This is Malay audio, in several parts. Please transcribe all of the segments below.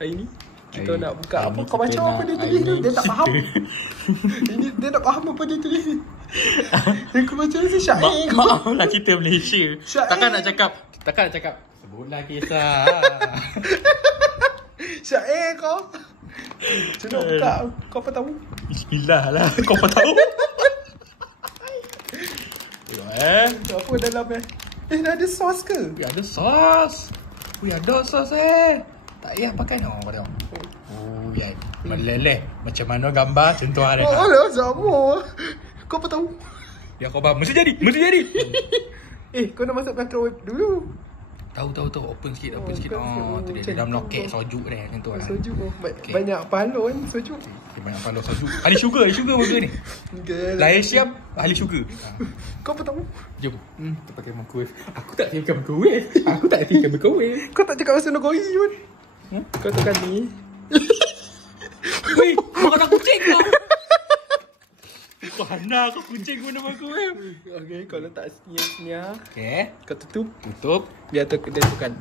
Hari ni kita nak buka apa. Kau baca kita apa nak- dia tulis tu? hari Dia ni tak faham. Ini dia tak faham apa dia tulis ni. Aku baca ni syair kau. Maaf lah kita Malaysia. Syair. Takkan nak cakap sebutlah kisah. Syair kau. Cuba buka. Kau apa tahu? Bismillah lah. Kau apa tahu? Tengok Apa dalam dah ada sos ke? Ada sos. Ada sos Tak payah pakai no. Kau tengok. Ya. Meleleh. Macam mana gambar macam tu ada. Oh alah sama. Kau apa tahu? Ya kau faham. Mesti jadi. Kau nak masuk microwave dulu. Tahu. Open sikit. Open sikit. Oh, tu dia Macam dalam tu. loket sojuk dia macam tu lah. Soju Okay. banyak pahala kan soju. Okay, banyak follow sojuk. Ahli sugar burger ni. Lahir siap ahli sugar. Kau apa tahu? Jom. Kita pakai microwave. Aku tak fikir microwave. Kau tak cakap pasal nogoi pun. Kau tekan ni. Weh, kau kata kucing kau. Kau hana kau kucing guna microwave. Okey, kau letak sini. Okay. Kau tutup. Tutup. Biar dia tekan.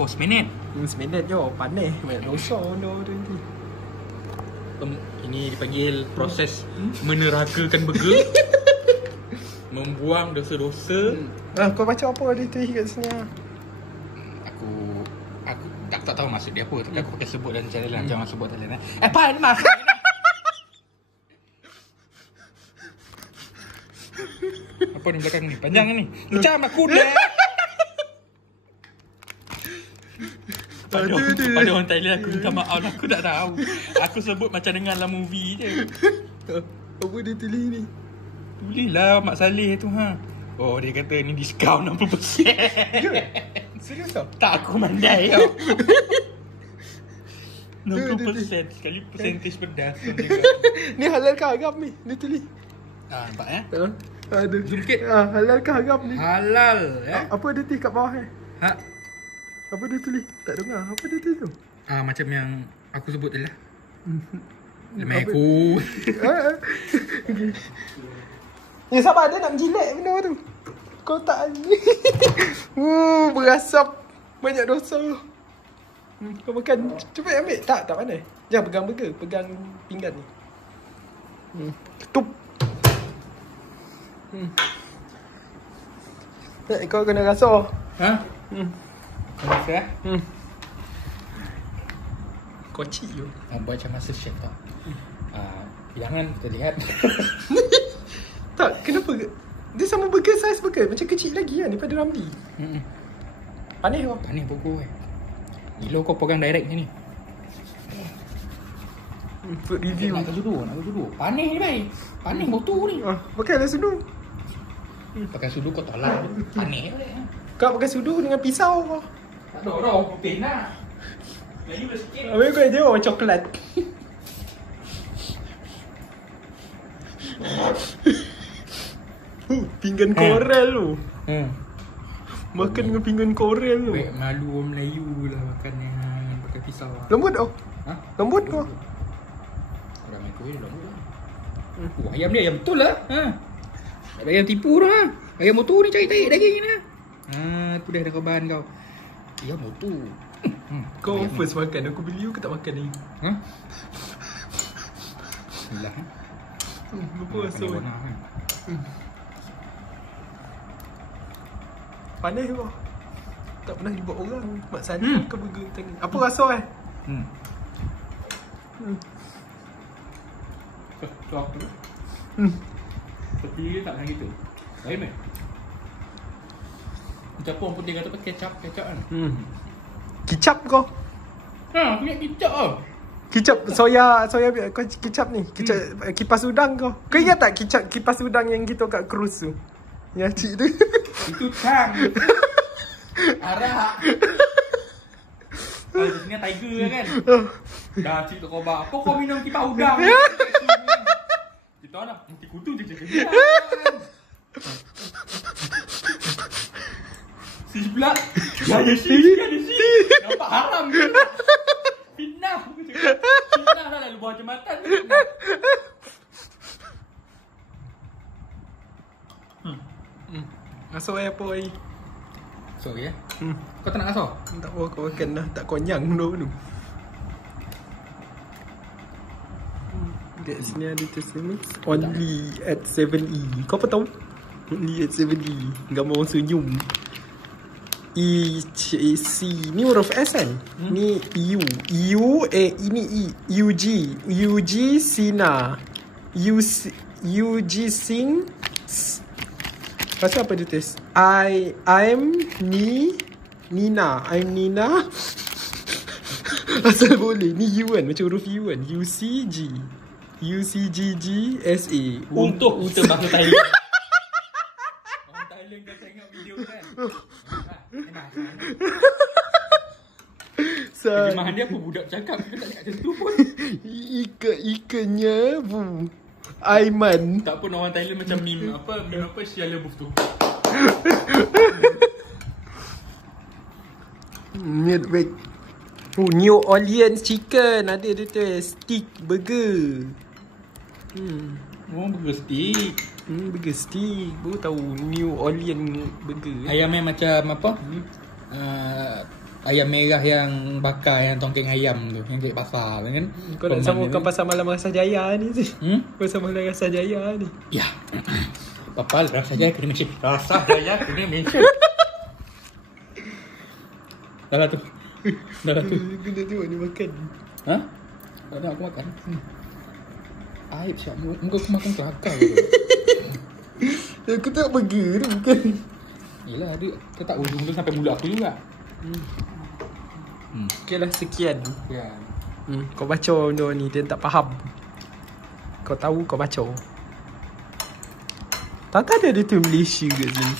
Oh, seminit. Seminit je. Panas. Banyak dosa benda ni. Ini dipanggil proses meneragakan burger. Membuang dosa-dosa. Kau baca apa dia tulis kat sini? Aku tak tahu maksud dia apa. Tapi aku pakai sebut dalam channel lah. Jangan sebut dalam channel. Pan mas. Apa ni belakang ni? Panjang ni. Macam aku dah. Pada orang Thailand aku minta maaf lah. Aku tak tahu. Aku sebut macam dengar dalam movie je. Apa dia tulis ni? Tulis lah Mak Saleh tu ha. Oh dia kata ni diskaun 60%. Serius tau? Tak aku mandai tau. 60% sekali percentage pedas. Ni halal ke haram ni? Dia tulis. Nampak Ada. Zoom sikit. Halal ke haram ni? Halal Apa dia tulis kat bawah Ha? Apa dia tulis? Tak dengar. Apa dia tulis tu? Macam yang aku sebut tadi lah. Lemah Apa? aku. Okay. Ya sabar dia nak menjilat benda tu. Kau tak berasap banyak dosa. Kau makan. Cuba ambil. Tak pandai. Jangan pegang burger. Pegang pinggan ni. Tutup. Kau kena rasa. Ha? Kau rasa Kocik je. buat macam masa chef tau. Bilangan kita lihat. Tak, kenapa? Dia sama burger saiz burger. Macam kecil lagi kan daripada Ramli. Panis kau? Panis pokok Gila kau pegang direct macam ni. Food review. Nak sudu. Panis ni baik. Panis botol ni. Pakailah sudu. Pakai sudu kau tolak. Panis Kau pakai sudu dengan pisau kau. tak ada orang putih nak. Melayu dah sikit. Habis kau tengok coklat. Pinggan korel tu. Makan dengan pinggan korel tu. Baik malu orang Melayu lah makan yang pakai pisau. Lembut tau. Ha? Lembut kau. Orang main kuih lembut lah. Ayam dia ayam betul lah. Tak ada ayam tipu dah. Ayam motor ni cari tarik daging ni. Tu dah kawan kau. Ayam motor. Kau first makan. Aku beli aku tak makan ni. Bismillah. Lupa rasa. Warna kan. Panas kau. Tak pernah dibuat orang. Mak Sani ke burger tadi. Apa rasa Tu apa tu? Tapi dia tak macam gitu. Lain kan? Macam apa orang putih kata pakai kecap kan? Kicap kau. Aku ingat kecap lah. Kicap soya kau kicap ni. Kicap kipas udang kau. Kau ingat tak kicap kipas udang yang kita kat cruise tu? Yang cik tu. Itu tang. Arak. Kalau di sini tiger kan? Dah cik tu kau apa kau minum kipas udang? Kita nak nanti kutu je cakap. Si pula. Ya si. Nampak haram ke? Fitnah. Fitnah dah lalu bawah jembatan. Masuk apa ai? Sorry Kau tak nak rasa? Tak apa, kau makan dah. Tak konyang tu. Kat sini ada tulisan only at 7E. Kau apa tahu? Only at 7E. Gambar orang senyum. E-C. Ni huruf S kan? Ni U. Ini E. UG Sina. UG Sing. Lepas tu apa dia tulis? I'm Nina. I'm Nina. Asal boleh. Ni U kan? Macam huruf U kan? UCGGSA. Untuk bahasa Thailand. Orang Thailand kau tengok video kan? Terjemahan dia apa budak cakap? Dia tak cakap macam tu pun. Ikannya Aiman. Tak pun orang Thailand macam meme apa Shia LaBeouf tu. Wait. New Orleans chicken. Ada dia tulis steak burger. Oh, burger stick. Burger stick. Baru tahu New Orleans burger. Ayam yang macam apa? Ayam merah yang bakar, yang tongkeng ayam tu, yang dekat pasar kan. Kau nak samakan pasar malam Rasa Jaya ni sih. Pasar malam Rasa Jaya ni. Ya. Papal Rasa Jaya kena mention. Rasa Jaya kena mention. Dah lah tu. Kena tengok ni makan. Ha? Tak nak aku makan. Aib siap muka aku makan kelakar ke tu. Aku tak burger tu bukan. Yelah dia tak ujung tu sampai mulut aku juga. Okay lah, sekian. Ya. Kau baca benda ni, dia tak faham. Kau tahu, kau baca. Tak ada tu Malaysia kat sini.